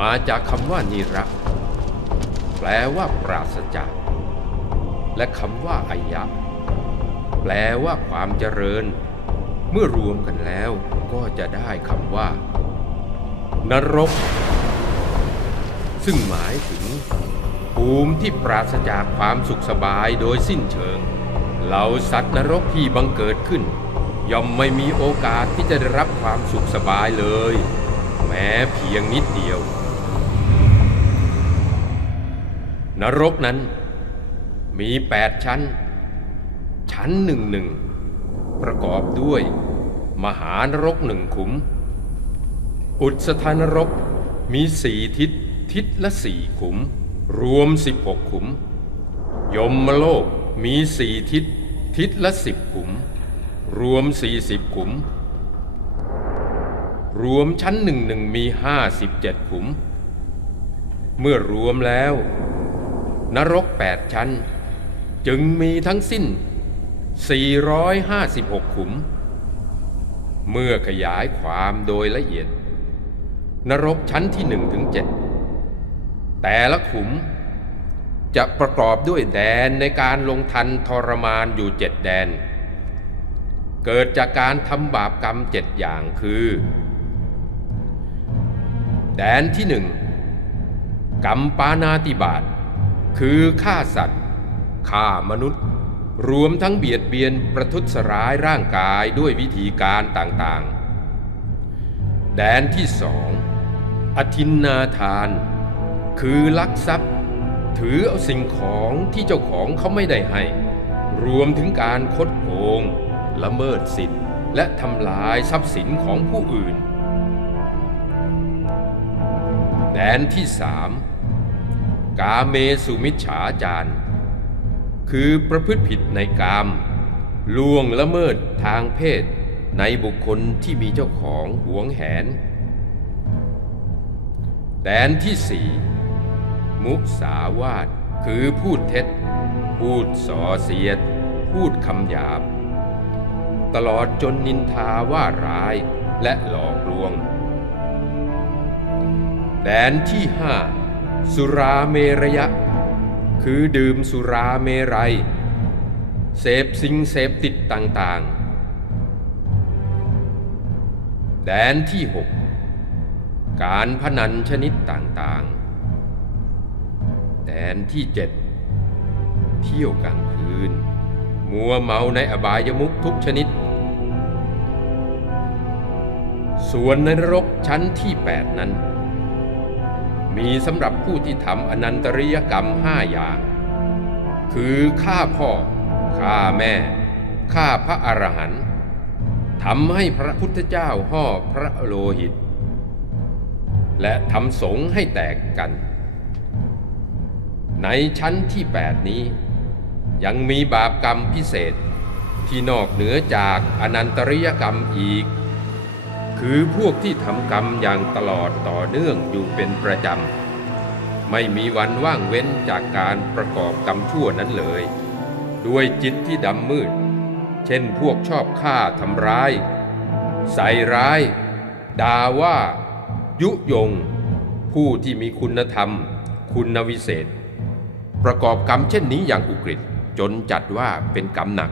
มาจากคำว่านิระแปลว่าปราศจากและคำว่าอายะ แปลว่าความเจริญ เมื่อรวมกันแล้วก็จะได้คำว่า นรก ซึ่งหมายถึง ภูมิที่ปราศจากความสุขสบายโดยสิ้นเชิง เหล่าสัตว์นรกที่บังเกิดขึ้น ย่อมไม่มีโอกาสที่จะได้รับความสุขสบายเลย แม้เพียงนิดเดียว นรกนั้นมีแปดชั้น ชั้นหนึ่งหนึ่งประกอบด้วย มหานรกหนึ่งขุม อุตสถานรกมีสี่ทิศทิศละสี่ขุม รวมสิบหกขุม ยมโลกมีสี่ทิศทิศละสิบขุม รวมสี่สิบขุม รวมชั้นหนึ่งหนึ่งมีห้าสิบเจ็ดขุม เมื่อรวมแล้ว นรกแปดชั้น จึงมีทั้งสิ้น 456 ขุม เมื่อขยายความโดยละเอียด นรกชั้นที่หนึ่งถึงเจ็ดแต่ละขุมจะประกอบด้วยแดนในการลงทันทรมานอยู่เจ็ดแดน เกิดจากการทำบาปกรรมเจ็ดอย่างคือ แดนที่หนึ่งกรรมปานาติบาต คือฆ่าสัตว์ฆ่ามนุษย์ รวมทั้งเบียดเบียนประทุษร้ายร่างกายด้วยวิธีการต่างๆ แดนที่สองอธินนาทาน คือลักทรัพย์ ถือเอาสิ่งของที่เจ้าของเขาไม่ได้ให้ รวมถึงการคดโกง ละเมิดสิทธิ์ และทำลายทรัพย์สินของผู้อื่น แดนที่สาม กาเมสุมิจฉาจารคือประพฤติผิดในกามล่วงละเมิดทางเพศ ในบุคคลที่มีเจ้าของหวงแหน แดนที่สี่มุสาวาทคือพูดเท็จ พูดส่อเสียด พูดคำหยาบ ตลอดจนนินทาว่าร้ายและหลอกลวง แดนที่ห้า สุราเมรยะ คือดื่มสุราเมรัย เสพสิ่งเสพติดต่างๆ แดนที่หกการพนันชนิดต่างๆ แดนที่เจ็ดเที่ยวกลางคืน มัวเมาในอบายมุขทุกชนิด ส่วนในนรกชั้นที่แปดนั้น มีสำหรับผู้ที่ทำอนันตริยกรรมห้าอย่าง คือฆ่าพ่อฆ่าแม่ฆ่าพระอรหันต์ทำให้พระพุทธเจ้าห่อพระโลหิต และทำสงให้แตกกัน ในชั้นที่แปดนี้ ยังมีบาปกรรมพิเศษที่นอกเหนือจากอนันตริยกรรมอีก คือพวกที่ทำกรรมอย่างตลอดต่อเนื่องอยู่เป็นประจำ ไม่มีวันว่างเว้นจากการประกอบกรรมชั่วนั้นเลย ด้วยจิตที่ดำมืด เช่นพวกชอบฆ่าทำร้าย ใส่ร้ายด่าว่า ยุยง ผู้ที่มีคุณธรรม คุณวิเศษ ประกอบกรรมเช่นนี้อย่างอุกฤษจนจัดว่าเป็นกรรมหนัก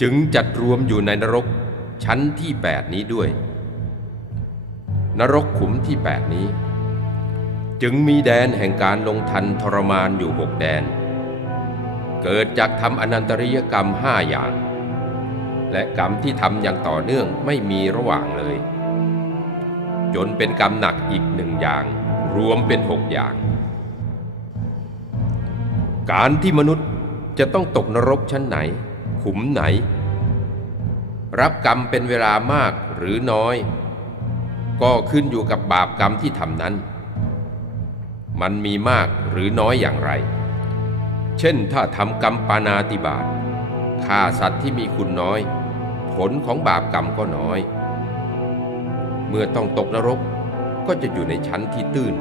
จึงจัดรวมอยู่ในนรกชั้นที่แปดนี้ด้วย นรกขุมที่แปดนี้ จึงมีแดนแห่งการลงทันทรมานอยู่หกแดน เกิดจากทำอนันตริยกรรมห้าอย่าง และกรรมที่ทำอย่างต่อเนื่องไม่มีระหว่างเลย จนเป็นกรรมหนักอีกหนึ่งอย่าง รวมเป็นหกอย่าง การที่มนุษย์จะต้องตกนรกชั้นไหน ขุมไหน รับกรรมเป็นเวลามากหรือน้อย ก็ขึ้นอยู่กับบาปกรรมที่ทำนั้น มันมีมากหรือน้อยอย่างไร เช่นถ้าทำกรรมปานาติบาตฆ่าสัตว์ที่มีคุณน้อย ผลของบาปกรรมก็น้อย เมื่อต้องตกนรกก็จะอยู่ในชั้นที่ตื้น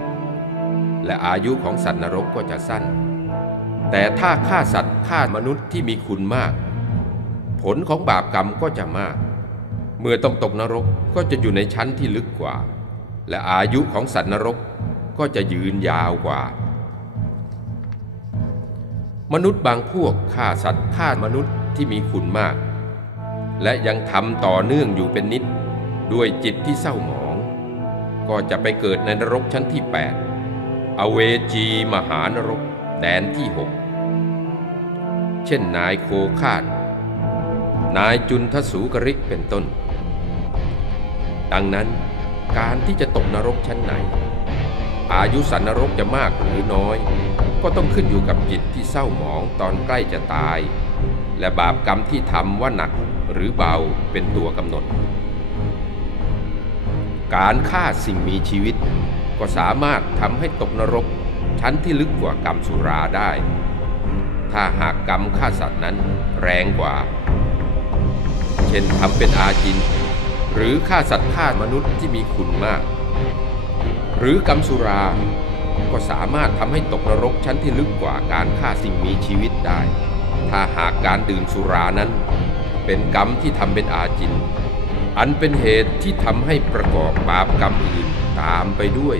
และอายุของสัตว์นรกก็จะสั้น แต่ถ้าฆ่าสัตว์ฆ่ามนุษย์ที่มีคุณมาก ผลของบาปกรรมก็จะมาก มื่อต้องตกนรกก็จะอยู่ในชั้นที่ลึกกว่า และอายุของสัตว์นรกก็จะยืนยาวกว่า มนุษย์บางพวกฆ่าสัตว์ฆ่ามนุษย์ที่มีคุณมาก และยังทำต่อเนื่องอยู่เป็นนิด ด้วยจิตที่เศร้าหมอง ก็จะไปเกิดในนรกชั้นที่ 8 อเวจีมหานรกแดนที่6เช่นนายโคคาด นายจุนทสูกริกเป็นต้น ดังนั้นการที่จะตกนรกชั้นไหน อายุสันนรกจะมากหรือน้อย ก็ต้องขึ้นอยู่กับจิตที่เศร้าหมองตอนใกล้จะตาย และบาปกรรมที่ทำว่าหนักหรือเบาเป็นตัวกำหนด การฆ่าสิ่งมีชีวิต ก็สามารถทำให้ตกนรกชั้นที่ลึกกว่ากรรมสุราได้ ถ้าหากกรรมฆ่าสัตว์นั้นแรงกว่า เช่นทำเป็นอาจิน หรือฆ่าสัตว์ฆ่ามนุษย์ที่มีคุณมาก หรือกรรมสุรา ก็สามารถทำให้ตกนรกชั้นที่ลึกกว่าการฆ่าสิ่งมีชีวิตได้ ถ้าหากการดื่มสุรานั้น เป็นกรรมที่ทำเป็นอาจิน อันเป็นเหตุที่ทำให้ประกอบบาปกรรมอื่นตามไปด้วย